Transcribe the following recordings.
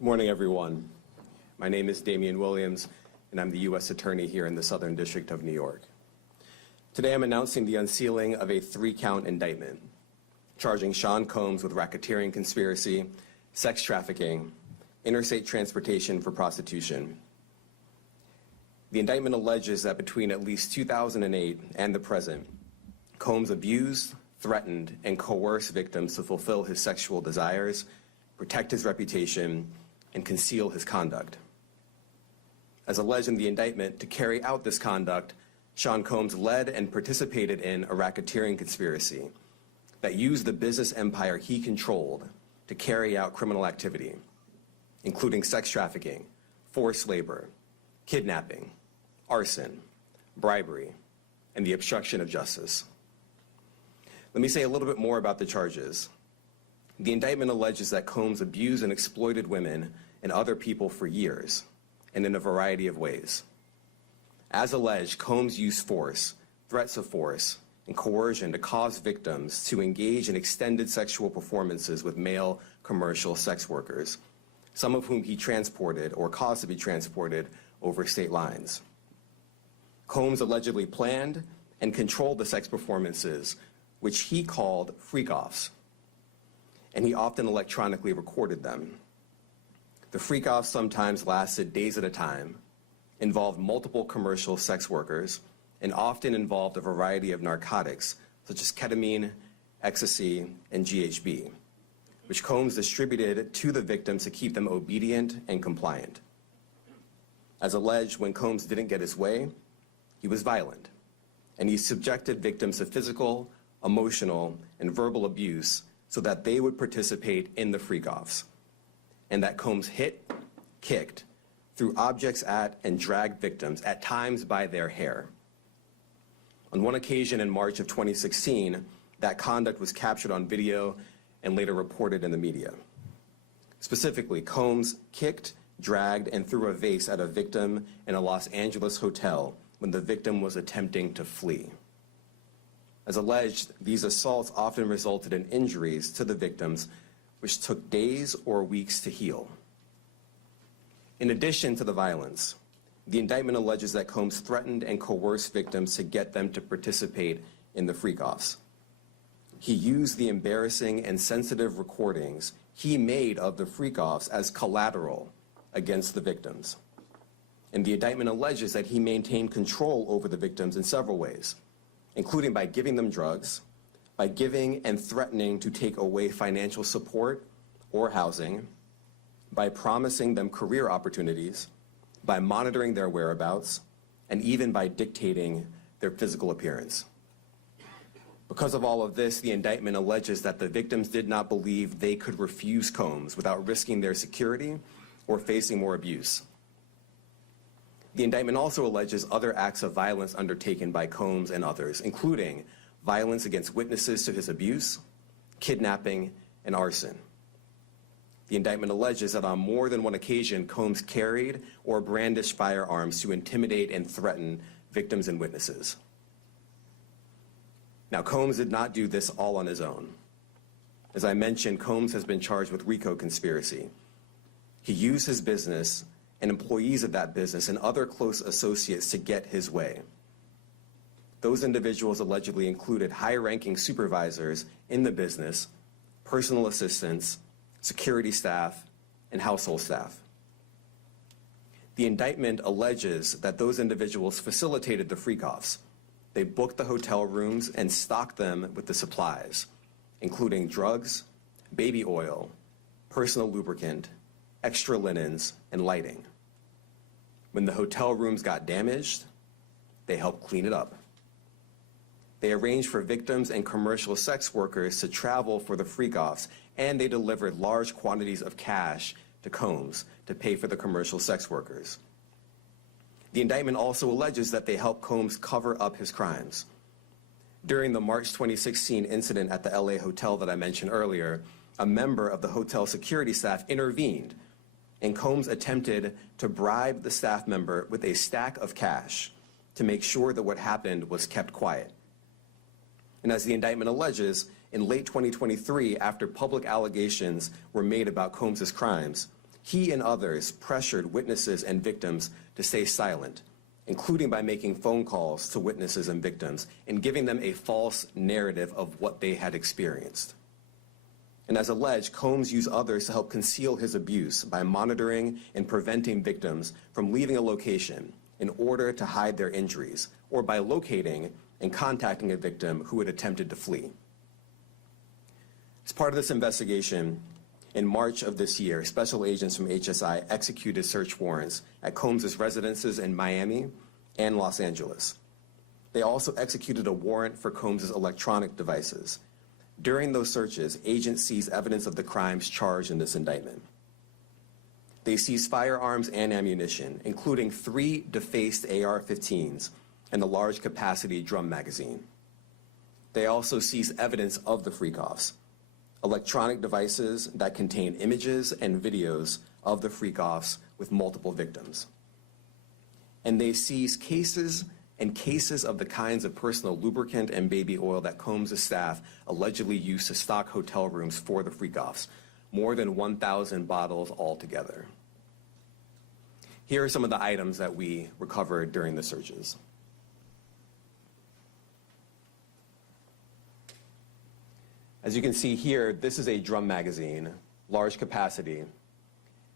Good morning, everyone. My name is Damian Williams, and I'm the U.S. Attorney here in the Southern District of New York. Today, I'm announcing the unsealing of a 3-count indictment, charging Sean Combs with racketeering conspiracy, sex trafficking, interstate transportation for prostitution. The indictment alleges that between at least 2008 and the present, Combs abused, threatened, and coerced victims to fulfill his sexual desires, protect his reputation, and conceal his conduct. As alleged in the indictment, to carry out this conduct, Sean Combs led and participated in a racketeering conspiracy that used the business empire he controlled to carry out criminal activity, including sex trafficking, forced labor, kidnapping, arson, bribery, and the obstruction of justice. Let me say a little bit more about the charges. The indictment alleges that Combs abused and exploited women and other people for years, and in a variety of ways. As alleged, Combs used force, threats of force, and coercion to cause victims to engage in extended sexual performances with male commercial sex workers, some of whom he transported or caused to be transported over state lines. Combs allegedly planned and controlled the sex performances, which he called freak-offs, and he often electronically recorded them. The freak-offs sometimes lasted days at a time, involved multiple commercial sex workers, and often involved a variety of narcotics, such as ketamine, ecstasy, and GHB, which Combs distributed to the victims to keep them obedient and compliant. As alleged, when Combs didn't get his way, he was violent, and he subjected victims to physical, emotional, and verbal abuse so that they would participate in the freak-offs, and that Combs hit, kicked, threw objects at, and dragged victims, at times by their hair. On one occasion in March of 2016, that conduct was captured on video and later reported in the media. Specifically, Combs kicked, dragged, and threw a vase at a victim in a Los Angeles hotel when the victim was attempting to flee. As alleged, these assaults often resulted in injuries to the victims, which took days or weeks to heal. In addition to the violence, the indictment alleges that Combs threatened and coerced victims to get them to participate in the freak-offs. He used the embarrassing and sensitive recordings he made of the freak-offs as collateral against the victims. And the indictment alleges that he maintained control over the victims in several ways, including by giving them drugs, by giving and threatening to take away financial support or housing, by promising them career opportunities, by monitoring their whereabouts, and even by dictating their physical appearance. Because of all of this, the indictment alleges that the victims did not believe they could refuse Combs without risking their security or facing more abuse. The indictment also alleges other acts of violence undertaken by Combs and others, including violence against witnesses to his abuse, kidnapping, and arson. The indictment alleges that on more than one occasion, Combs carried or brandished firearms to intimidate and threaten victims and witnesses. Now, Combs did not do this all on his own. As I mentioned, Combs has been charged with RICO conspiracy. He used his business and employees of that business and other close associates to get his way. Those individuals allegedly included high-ranking supervisors in the business, personal assistants, security staff, and household staff. The indictment alleges that those individuals facilitated the freak-offs. They booked the hotel rooms and stocked them with the supplies, including drugs, baby oil, personal lubricant, extra linens, and lighting. When the hotel rooms got damaged, they helped clean it up. They arranged for victims and commercial sex workers to travel for the freak-offs, and they delivered large quantities of cash to Combs to pay for the commercial sex workers. The indictment also alleges that they helped Combs cover up his crimes. During the March 2016 incident at the LA hotel that I mentioned earlier, a member of the hotel security staff intervened, and Combs attempted to bribe the staff member with a stack of cash to make sure that what happened was kept quiet. And as the indictment alleges, in late 2023, after public allegations were made about Combs' crimes, He and others pressured witnesses and victims to stay silent, including by making phone calls to witnesses and victims and giving them a false narrative of what they had experienced. And as alleged, Combs used others to help conceal his abuse by monitoring and preventing victims from leaving a location in order to hide their injuries, or by locating and contacting a victim who had attempted to flee. As part of this investigation, in March of this year, special agents from HSI executed search warrants at Combs' residences in Miami and Los Angeles. They also executed a warrant for Combs' electronic devices. During those searches, agents seized evidence of the crimes charged in this indictment. They seized firearms and ammunition, including 3 defaced AR-15s and a large capacity drum magazine. They also seized evidence of the freak-offs, electronic devices that contain images and videos of the freak-offs with multiple victims. And they seized cases and cases of the kinds of personal lubricant and baby oil that Combs' staff allegedly used to stock hotel rooms for the freak-offs, more than 1,000 bottles altogether. Here are some of the items that we recovered during the searches. As you can see here, this is a drum magazine, large capacity,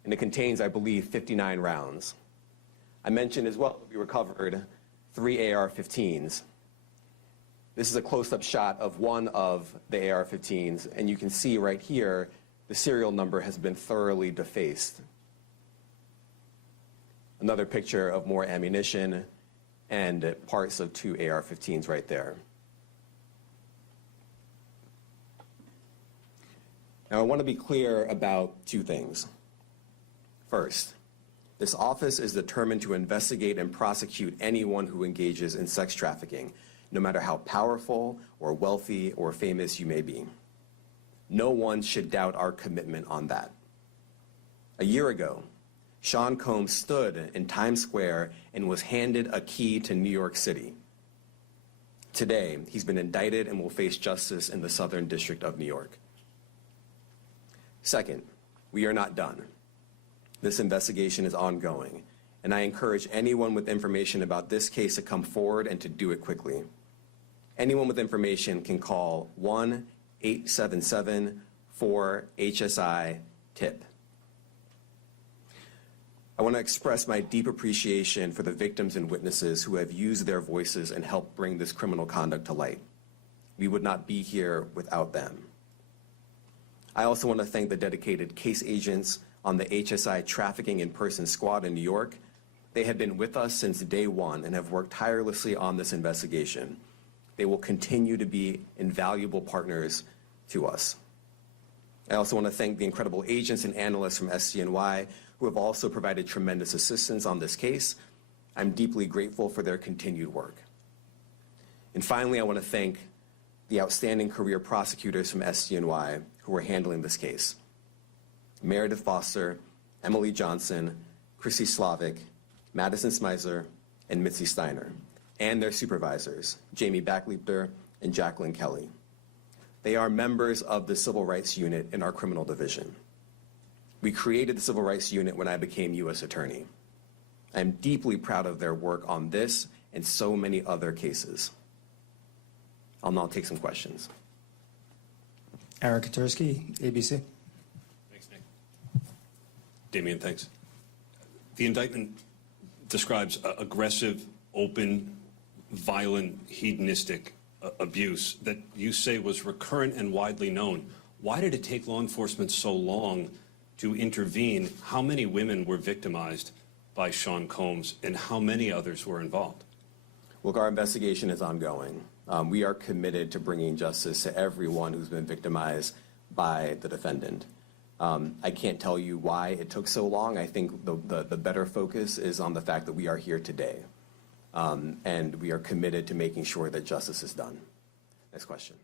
and it contains, I believe, 59 rounds. I mentioned as well that we recovered 3 AR-15s. This is a close-up shot of one of the AR-15s, and you can see right here the serial number has been thoroughly defaced. Another picture of more ammunition and parts of 2 AR-15s right there. Now, I want to be clear about 2 things. First, this office is determined to investigate and prosecute anyone who engages in sex trafficking, no matter how powerful or wealthy or famous you may be. No one should doubt our commitment on that. A year ago, Sean Combs stood in Times Square and was handed a key to New York City. Today, he's been indicted and will face justice in the Southern District of New York. Second, we are not done. This investigation is ongoing, and I encourage anyone with information about this case to come forward and to do it quickly. Anyone with information can call 1-877-4-HSI-TIP. I want to express my deep appreciation for the victims and witnesses who have used their voices and helped bring this criminal conduct to light. We would not be here without them. I also want to thank the dedicated case agents on the HSI Trafficking in Person Squad in New York. They have been with us since day one and have worked tirelessly on this investigation. They will continue to be invaluable partners to us. I also want to thank the incredible agents and analysts from SCNY who have also provided tremendous assistance on this case. I'm deeply grateful for their continued work. And finally, I want to thank the outstanding career prosecutors from SCNY who are handling this case. Meredith Foster, Emily Johnson, Chrissy Slavic, Madison Smeisler, and Mitzi Steiner, and their supervisors, Jamie Backleiter and Jacqueline Kelly. They are members of the Civil Rights Unit in our criminal division. We created the Civil Rights Unit when I became U.S. Attorney. I'm deeply proud of their work on this and so many other cases. I'll now take some questions. Eric Katursky, ABC. Thanks, Nick. Damian, thanks. The indictment describes aggressive, open, violent, hedonistic abuse that you say was recurrent and widely known. Why did it take law enforcement so long to intervene? How many women were victimized by Sean Combs, and how many others were involved? Look, our investigation is ongoing. We are committed to bringing justice to everyone who's been victimized by the defendant. I can't tell you why it took so long. I think the better focus is on the fact that we are here today. And we are committed to making sure that justice is done. Next question.